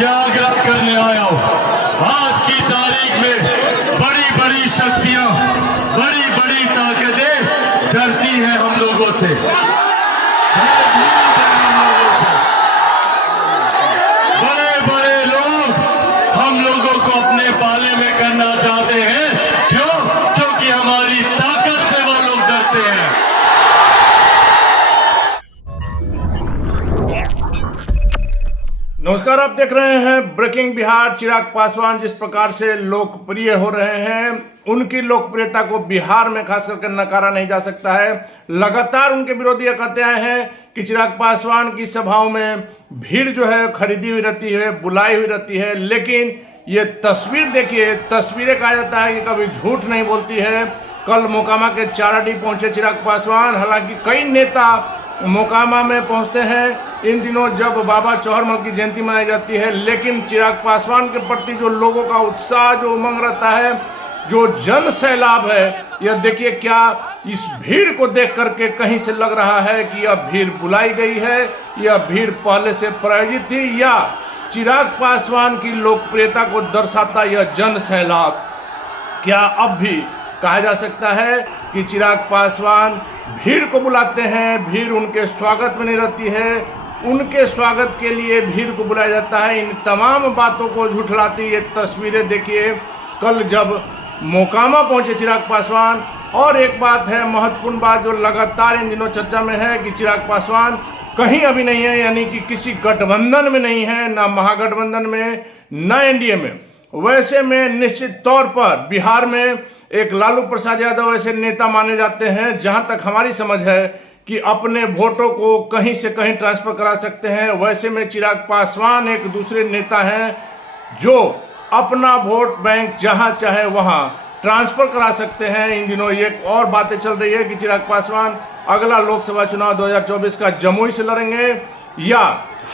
ये आग्रह करने आया हूं। आज की तारीख में बड़ी बड़ी शक्तियां, बड़ी बड़ी ताकतें डरती हैं हम लोगों से। बड़े बड़े लोग हम लोगों को अपने पाले में करना चाहते हैं। क्यों? क्योंकि हमारी ताकत से वो लोग डरते हैं। नमस्कार, आप देख रहे हैं ब्रेकिंग बिहार। चिराग पासवान जिस प्रकार से लोकप्रिय हो रहे हैं, उनकी लोकप्रियता को बिहार में खास करके नकारा नहीं जा सकता है। लगातार उनके विरोधी ये कहते आए हैं कि चिराग पासवान की सभाओं में भीड़ जो है खरीदी हुई रहती है, बुलाई हुई रहती है। लेकिन ये तस्वीर देखिए, तस्वीरें कहा जाता है कि कभी झूठ नहीं बोलती है। कल मोकामा के चाराडी पहुंचे चिराग पासवान। हालांकि कई नेता मोकामा में पहुंचते हैं इन दिनों जब बाबा चौहरमल की जयंती मनाई जाती है, लेकिन चिराग पासवान के प्रति जो लोगों का उत्साह, जो उमंग रहता है, जो जन सैलाब है, यह देखिए क्या इस भीड़ को देख करके कहीं से लग रहा है कि यह भीड़ बुलाई गई है, यह भीड़ पहले से प्रायोजित थी, या चिराग पासवान की लोकप्रियता को दर्शाता यह जन सैलाब। क्या अब भी कहा जा सकता है कि चिराग पासवान भीड़ को बुलाते हैं, भीड़ उनके स्वागत में नहीं रहती है, उनके स्वागत के लिए भीड़ को बुलाया जाता है? इन तमाम बातों को झुठलाती ये तस्वीरें देखिए कल जब मोकामा पहुंचे चिराग पासवान। और एक बात है, महत्वपूर्ण बात जो लगातार इन दिनों चर्चा में है कि चिराग पासवान कहीं अभी नहीं है, यानी कि किसी गठबंधन में नहीं है, ना महागठबंधन में, ना एनडीए में। वैसे में निश्चित तौर पर बिहार में एक लालू प्रसाद यादव ऐसे नेता माने जाते हैं, जहां तक हमारी समझ है, कि अपने वोटों को कहीं से कहीं ट्रांसफर करा सकते हैं। वैसे में चिराग पासवान एक दूसरे नेता हैं जो अपना वोट बैंक जहां चाहे वहां ट्रांसफर करा सकते हैं। इन दिनों एक और बातें चल रही है कि चिराग पासवान अगला लोकसभा चुनाव 2024 का जमुई से लड़ेंगे या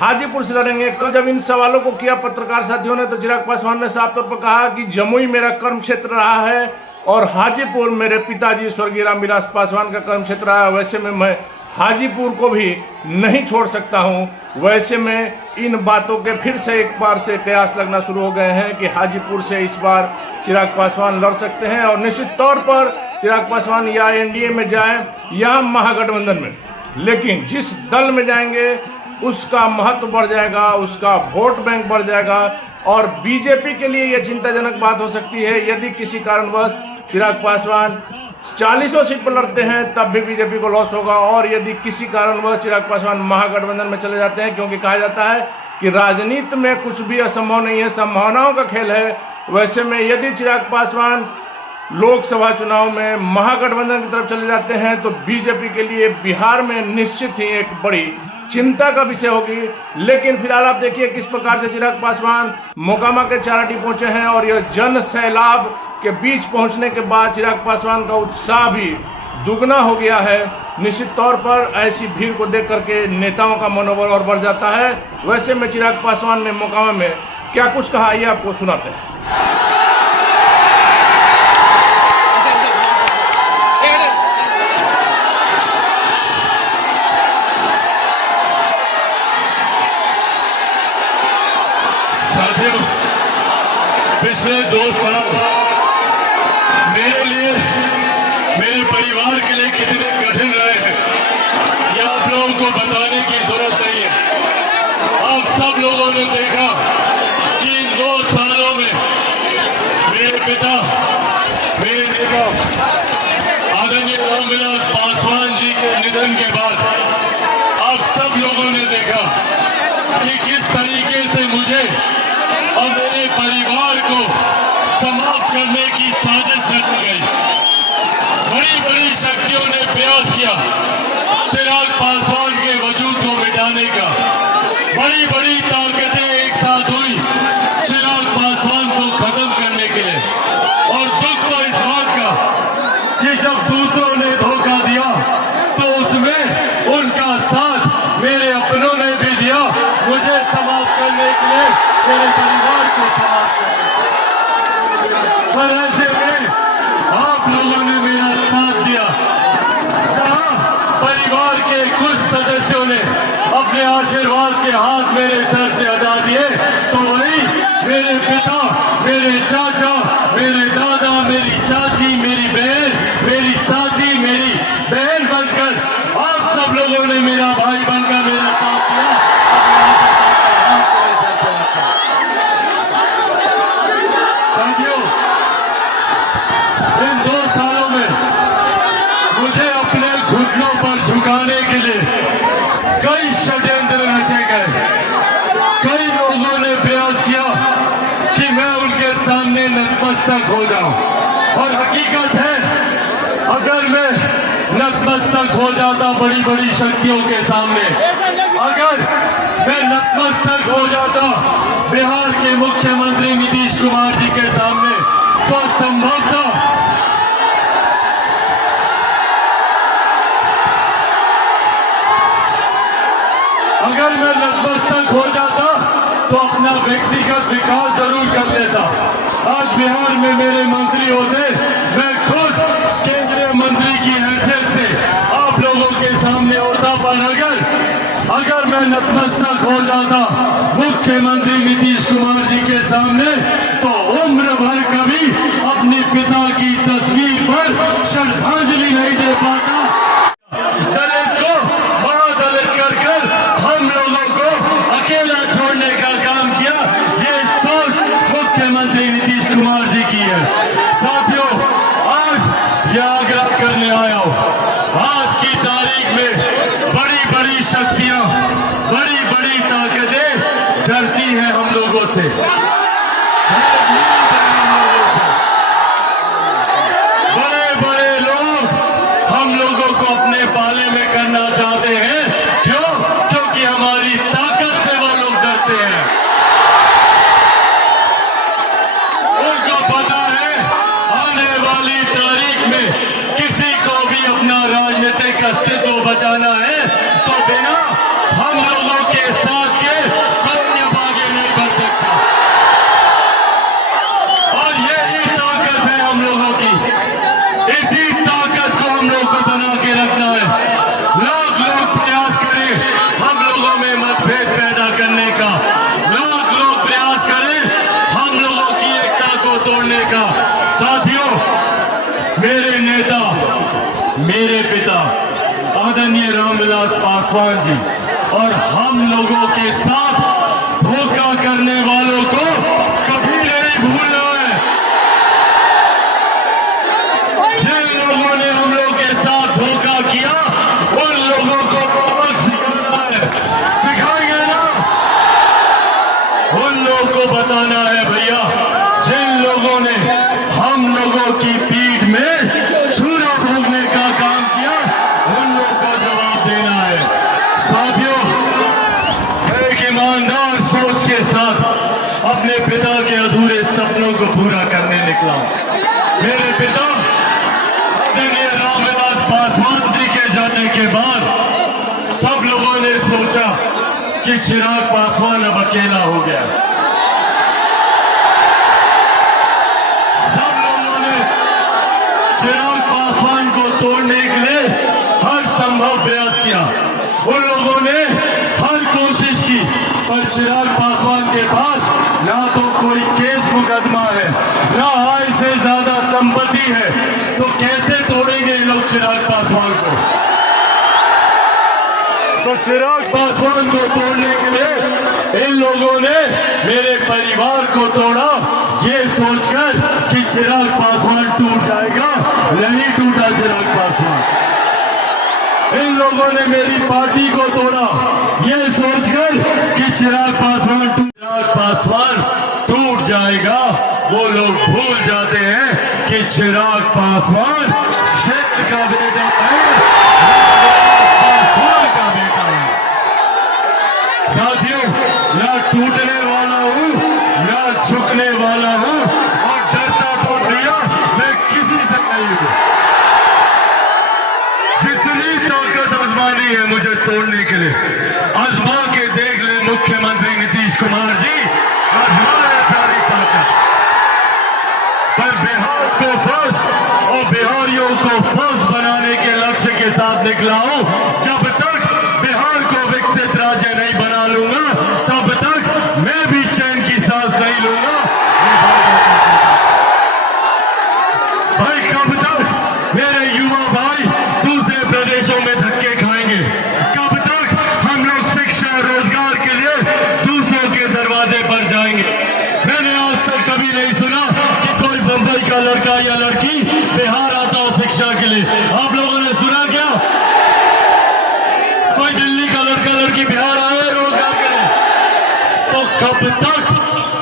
हाजीपुर से लड़ेंगे। कल जब इन सवालों को किया पत्रकार साथियों ने, तो चिराग पासवान ने साफ तौर पर कहा कि जमुई मेरा कर्म क्षेत्र रहा है और हाजीपुर मेरे पिताजी स्वर्गीय रामविलास पासवान का कर्म क्षेत्र रहा है। वैसे में मैं हाजीपुर को भी नहीं छोड़ सकता हूं। वैसे में इन बातों के फिर से एक बार से कयास लगना शुरू हो गए हैं कि हाजीपुर से इस बार चिराग पासवान लड़ सकते हैं। और निश्चित तौर पर चिराग पासवान या एनडीए में जाए या महागठबंधन में, लेकिन जिस दल में जाएंगे उसका महत्व बढ़ जाएगा, उसका वोट बैंक बढ़ जाएगा। और बीजेपी के लिए यह चिंताजनक बात हो सकती है यदि किसी कारणवश चिराग पासवान 40 सीट पर लड़ते हैं, तब भी बीजेपी को लॉस होगा। और यदि किसी कारणवश चिराग पासवान महागठबंधन में चले जाते हैं, क्योंकि कहा जाता है कि राजनीति में कुछ भी असंभव नहीं है, संभावनाओं का खेल है। वैसे में यदि चिराग पासवान लोकसभा चुनाव में महागठबंधन की तरफ चले जाते हैं, तो बीजेपी के लिए बिहार में निश्चित ही एक बड़ी चिंता का विषय होगी। लेकिन फिलहाल आप देखिए किस प्रकार से चिराग पासवान मोकामा के चाराडी पहुंचे हैं और यह जन सैलाब के बीच पहुंचने के बाद चिराग पासवान का उत्साह भी दुगना हो गया है। निश्चित तौर पर ऐसी भीड़ को देख करके नेताओं का मनोबल और बढ़ जाता है। वैसे में चिराग पासवान ने मोकामा में क्या कुछ कहा, ये आपको सुनाते हैं। पिछले 2 साल मेरे लिए, मेरे परिवार के लिए कितने कठिन रहे हैं, यह आप लोगों को बताने की जरूरत नहीं है। आप सब लोगों ने देखा कि इन 2 सालों में मेरे पिता, मेरे नेता आदरणीय रामविलास पासवान जी के निधन के बाद आप सब लोगों ने देखा कि किस तरीके से मुझे और मेरे परिवार को समाप्त करने की साजिश रची गई। बड़ी बड़ी शक्तियों ने प्रयास किया चिराग पासवान के वजूद को मिटाने का। बड़ी बड़ी ताकतें एक साथ हुई चिराग पासवान को खत्म करने के लिए। और दुख तो इस बात का कि जब दूसरों ने धोखा दिया तो उसमें उनका साथ मेरे अपनों ने भी दिया, मुझे समाप्त करने के लिए, मेरे परिवार को समाप्त करने के लिए। पर ऐसे में आप लोगों ने मेरा साथ दिया। जहां परिवार के कुछ सदस्यों ने अपने आशीर्वाद के हाथ मेरे सर से अदा दिए, तो मेरे चाचा, मेरे दादा, मेरी चाची, मेरी बहन, मेरी साथी, मेरी बहन बनकर आप सब लोगों ने मेरा भाई बनकर मेरा साथ दिया। साथियों, इन 2 सालों में मुझे अपने घुटनों पर झुकाने के लिए कई षड्यंत्र रचे गए। कई लोगों ने प्रयास किया कि मैं उनके सामने नतमस्तक हो जाऊं, और हकीकत है अगर मैं नतमस्तक हो जाता बड़ी बड़ी शक्तियों के सामने, अगर मैं नतमस्तक हो जाता बिहार के मुख्यमंत्री नीतीश कुमार जी के सामने, तो संभव था अगर मैं नतमस्तक हो जाता तो अपना व्यक्तिगत विकास जरूर कर लेता। आज बिहार में मेरे मंत्री होते, मैं खुद केंद्रीय मंत्री की हैसियत से आप लोगों के सामने होता, पर अगर मैं नतमस्तक हो जाता मुख्यमंत्री नीतीश कुमार जी के सामने, तो उम्र भर कभी अपने पिता की तस्वीर पर श्रद्धांजलि नहीं दे पाता। दलित को महादलित कर हम लोगों को अकेला छोड़ने का काम किया, ये सोच मुख्यमंत्री नीतीश कुमार जी की है। साथियों, आज यह आग्रह करने आया हूं, आज की तारीख में बड़ी बड़ी शक्तियां, बड़ी बड़ी ताकतें डरती हैं हम लोगों से। बड़े बड़े लोग हम लोगों को अपने पाले में करना चाहते हैं। क्यों? क्योंकि हमारी ताकत से वो लोग डरते हैं। उनको पता है आने वाली तारीख में किसी को भी अपना राजनीतिक अस्तित्व बचाना है तो बिना हम लोगों के साथ के कोई आगे नहीं बढ़ सकता। और यही ताकत है हम लोगों की, इसी ताकत को हम लोग को बना के रखना है। लोग प्रयास करें हम लोगों में मतभेद पैदा करने का, लोग प्रयास करें हम लोगों की एकता को तोड़ने का। साथियों, मेरे नेता, मेरे पिता आदरणीय रामविलास पासवान जी और हम लोगों के साथ धोखा करने वालों को कभी नहीं भूलना है। जिन लोगों ने हम लोग के साथ धोखा किया उन लोगों को सबक सिखाना है, सिखाएंगे ना? उन लोगों को बताना है भैया, जिन लोगों ने हम लोगों की पीठ में छुरा भोगने का काम किया, उन लोगों को जवाब देना है। साथियों, एक ईमानदार सोच के साथ अपने पिता के अधूरे सपनों को पूरा करने निकला हूं। मेरे पिता आदरणीय रामविलास पासवान जी के जाने के बाद सब लोगों ने सोचा कि चिराग पासवान अब अकेला हो गया। सब लोगों ने चिराग पासवान को तोड़ने के लिए हर संभव प्रयास किया। उन लोगों ने हर कोशिश की, पर चिराग पासवान के पास ना तो कोई केस मुकदमा है, ना आय से ज्यादा संपत्ति है, तो कैसे तोड़ेंगे लोग चिराग पासवान को? तो चिराग पासवान को तोड़ने के लिए इन लोगों ने मेरे परिवार को तोड़ा, ये सोचकर कि चिराग पासवान टूट जाएगा। नहीं टूटा चिराग पासवान। इन लोगों ने मेरी पार्टी को तोड़ा, ये सोचकर कि चिराग पासवान टूट जाएगा। वो लोग भूल जाते हैं कि चिराग पासवान शेर का बेटा है, पासवान का बेटा है। साथियों, ना टूटने वाला हूं, ना झुकने वाला हूं, और डरता तो भैया मैं किसी से नहीं हूं। जितनी ताकत आजमानी है मुझे तोड़ने के लिए, आजमा के देख ले मुख्यमंत्री नीतीश कुमार जी, आजमा है सारी ताकत। पर बिहार को फर्स्ट और बिहारियों को फर्स्ट बनाने के लक्ष्य के साथ निकला हूं। जब तक बिहार को विकसित राज्य नहीं बना लूंगा, तब तक मैं भी चैन की सांस नहीं लूंगा। दरवाजे पर जाएंगे। मैंने आज तक कभी नहीं सुना कि कोई बंबई का लड़का या लड़की बिहार आता हो शिक्षा के लिए। आप लोगों ने सुना क्या? कोई दिल्ली का लड़का लड़की बिहार आए रोजगार के लिए? तो कब तक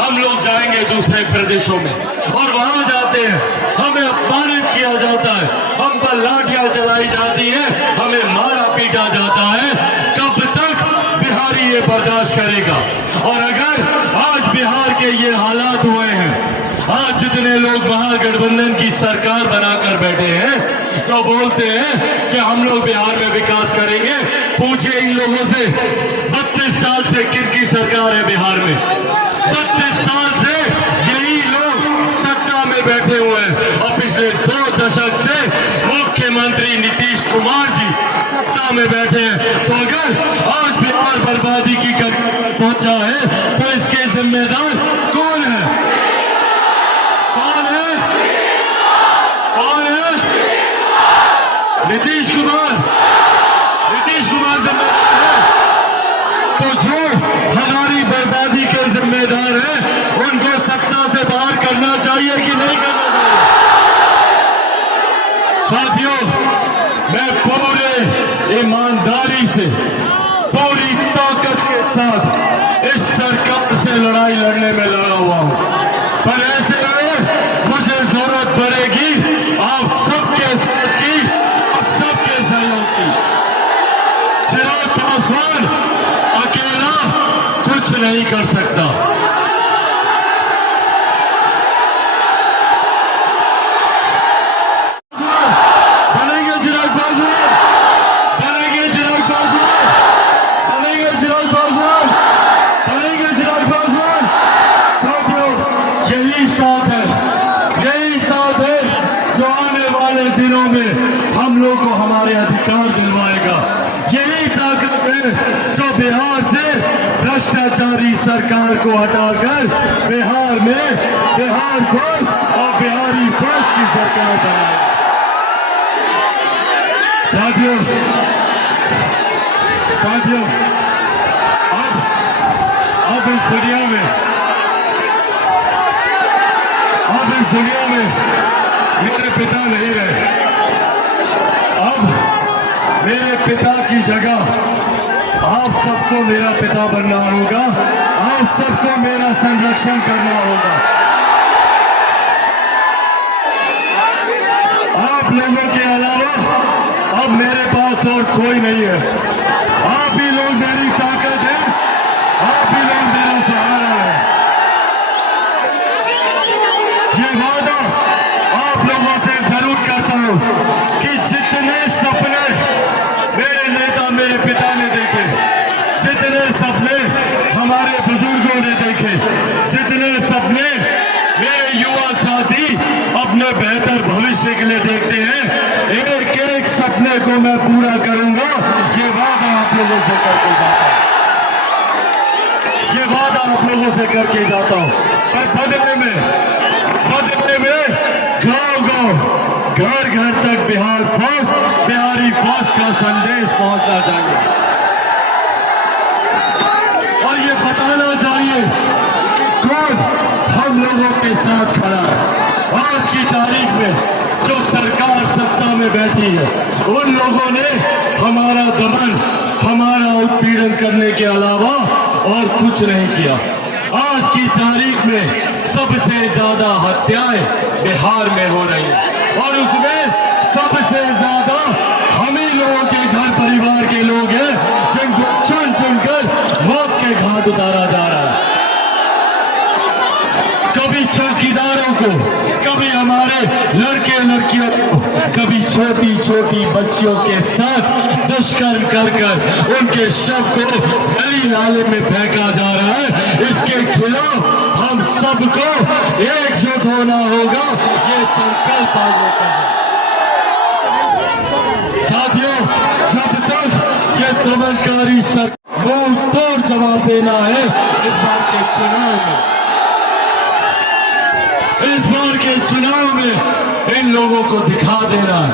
हम लोग जाएंगे दूसरे प्रदेशों में और वहां जाते हैं हमें अपमानित किया जाता है, हम पर लाठियां चलाई जाती है, हमें मारा पीटा जाता है। कब तक बिहारी ये बर्दाश्त करेगा? और अगर आज बिहार के ये हालात हुए हैं, आज जितने लोग महागठबंधन की सरकार बनाकर बैठे हैं तो बोलते हैं कि हम लोग बिहार में विकास करेंगे। पूछिए इन लोगों से 32 साल से किनकी सरकार है बिहार में? 32 साल से यही लोग सत्ता में बैठे हुए हैं और पिछले 2 दशक से मुख्यमंत्री नीतीश कुमार जी सत्ता में बैठे हैं। तो अगर आज बिहार बर्बादी की पहुंचा है तो इसके जिम्मेदार कौन है? कौन है? कौन है? नीतीश कुमार। नीतीश कुमार जिम्मेदार है। तो जो हमारी बर्बादी के जिम्मेदार हैं उनको सत्ता से बाहर करना चाहिए कि नहीं करना चाहिए? साथियों, मैं पूरे ईमानदारी से पूरी ताकत के साथ इस सरकार से लड़ाई लड़ने में लगा हुआ हूं, पर ऐसे में मुझे जरूरत पड़ेगी आप सबके साथ की, आप सबके सहयोग की। चिराग पासवान अकेला कुछ नहीं कर सकता। बनेंगे चिराग पासवान, बनेंगे चिराग पासवान, बनेंगे चिराग पासवान, बनेंगे चिराग पासवान। साथियों, यही साथ है, यही साथ है जो आने वाले दिनों में हम लोग को हमारे अधिकार दिलवाएगा। यही ताकत है जो बिहार से भ्रष्टाचारी सरकार को हटाकर बिहार में बिहार फर्स्ट और बिहारी फर्स्ट की सरकार बनाए। साथियों, साथियों, अब इस दुनिया में, अब इस दुनिया में मेरे पिता नहीं रहे। अब मेरे पिता की जगह आप सबको मेरा पिता बनना होगा, आप सबको मेरा संरक्षण करना होगा। आप लोगों के अलावा अब मेरे पास और कोई नहीं है। आप ही लोग मेरी ताकत है, आप ही लोग मेरा सहारा है। ये वादा आप लोगों से जरूर करता हूं कि जितने सपने मेरे नेता मेरे पिता ने देखे, जितने सपने हमारे बुजुर्गों ने देखे, जितने सपने मेरे युवा साथी अपने बेहतर भविष्य के लिए देखते हैं, एक एक सपने को मैं पूरा करूंगा। ये वादा आप लोगों से करके जाता हूं, ये वादा आप लोगों से करके जाता हूं। पर बदले में गांव-गांव, घर-घर तक बिहार फर्स्ट, बिहारी फर्स्ट का संदेश पहुंचना चाहिए और ये बताना चाहिए कौन हम लोगों के साथ खड़ा है। आज की तारीख में जो सरकार सत्ता में बैठी है, उन लोगों ने हमारा दमन, हमारा उत्पीड़न करने के अलावा और कुछ नहीं किया। आज की तारीख में सबसे ज्यादा हत्याएं बिहार में हो रही हैं और उसमें सबसे ज्यादा हम ही लोगों के घर परिवार के लोग हैं जिनको चुन चुनकर मौत के घाट उतारा जा रहा है। कभी चौकीदारों को, कभी हमारे लड़के लड़कियों को, कभी छोटी छोटी बच्चियों के साथ दुष्कर्म कर उनके शव को गली नाले में फेंका जा रहा है। इसके खिलाफ हम सबको एकजुट होना होगा, ये संकल्प आज होता है। साथियों, जब तक ये दमनकारी सरकार मुंह तोड़ जवाब देना है इस बार के चुनाव में, इस बार के चुनाव में इन लोगों को दिखा देना है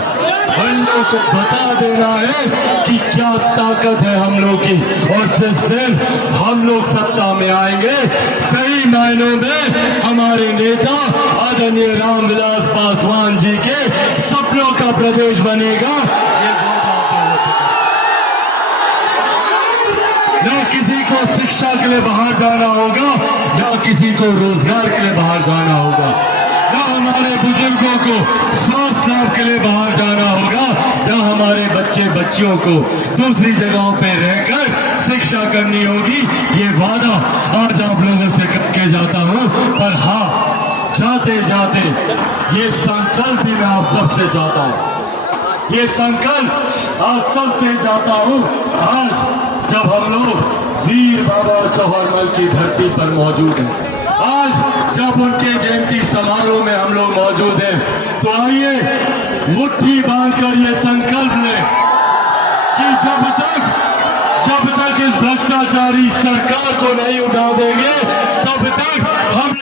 हम लोग को बता देना है कि क्या ताकत है हम लोग की। और जिस दिन हम लोग सत्ता में आएंगे, सही मायनों में हमारे नेता आदरणीय रामविलास पासवान जी के सपनों का प्रदेश बनेगा। ये न किसी को शिक्षा के लिए बाहर जाना होगा, न किसी को रोजगार के लिए बाहर जाना होगा, न हमारे बुजुर्गों को स्वास्थ्य लाभ के लिए बाहर जाना होगा, न हमारे बच्चे बच्चियों को दूसरी जगहों पे रहकर शिक्षा करनी होगी। ये वादा आज आप लोगों से करके जाता हूँ। पर हाँ, जाते जाते ये संकल्प भी मैं आप सबसे चाहता हूँ, ये संकल्प आप सबसे चाहता हूँ। आज जब हम लोग वीर बाबा चौहानमल की धरती पर मौजूद हैं, आज जब उनके जयंती समारोह में हम लोग मौजूद हैं, तो आइए मुट्ठी बांधकर ये संकल्प लें कि जब तक इस भ्रष्टाचारी सरकार को नहीं उठा देंगे, तब तक हम।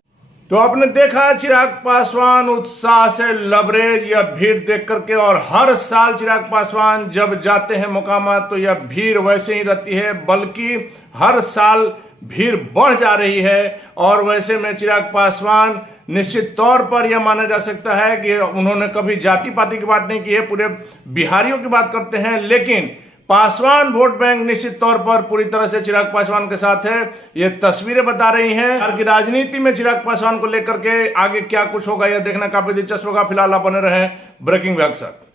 तो आपने देखा चिराग पासवान उत्साह से लबरेज या भीड़ देख करके, और हर साल चिराग पासवान जब जाते हैं मुकामात तो यह भीड़ वैसे ही रहती है, बल्कि हर साल भीड़ बढ़ जा रही है। और वैसे में चिराग पासवान निश्चित तौर पर यह माना जा सकता है कि उन्होंने कभी जाति पाति की बात नहीं की है, पूरे बिहारियों की बात करते हैं। लेकिन पासवान वोट बैंक निश्चित तौर पर पूरी तरह से चिराग पासवान के साथ है। ये तस्वीरें बता रही हैं बिहार की राजनीति में चिराग पासवान को लेकर के आगे क्या कुछ होगा, यह देखना काफी दिलचस्प होगा। फिलहाल आप बने रहें ब्रेकिंग बिहार के साथ।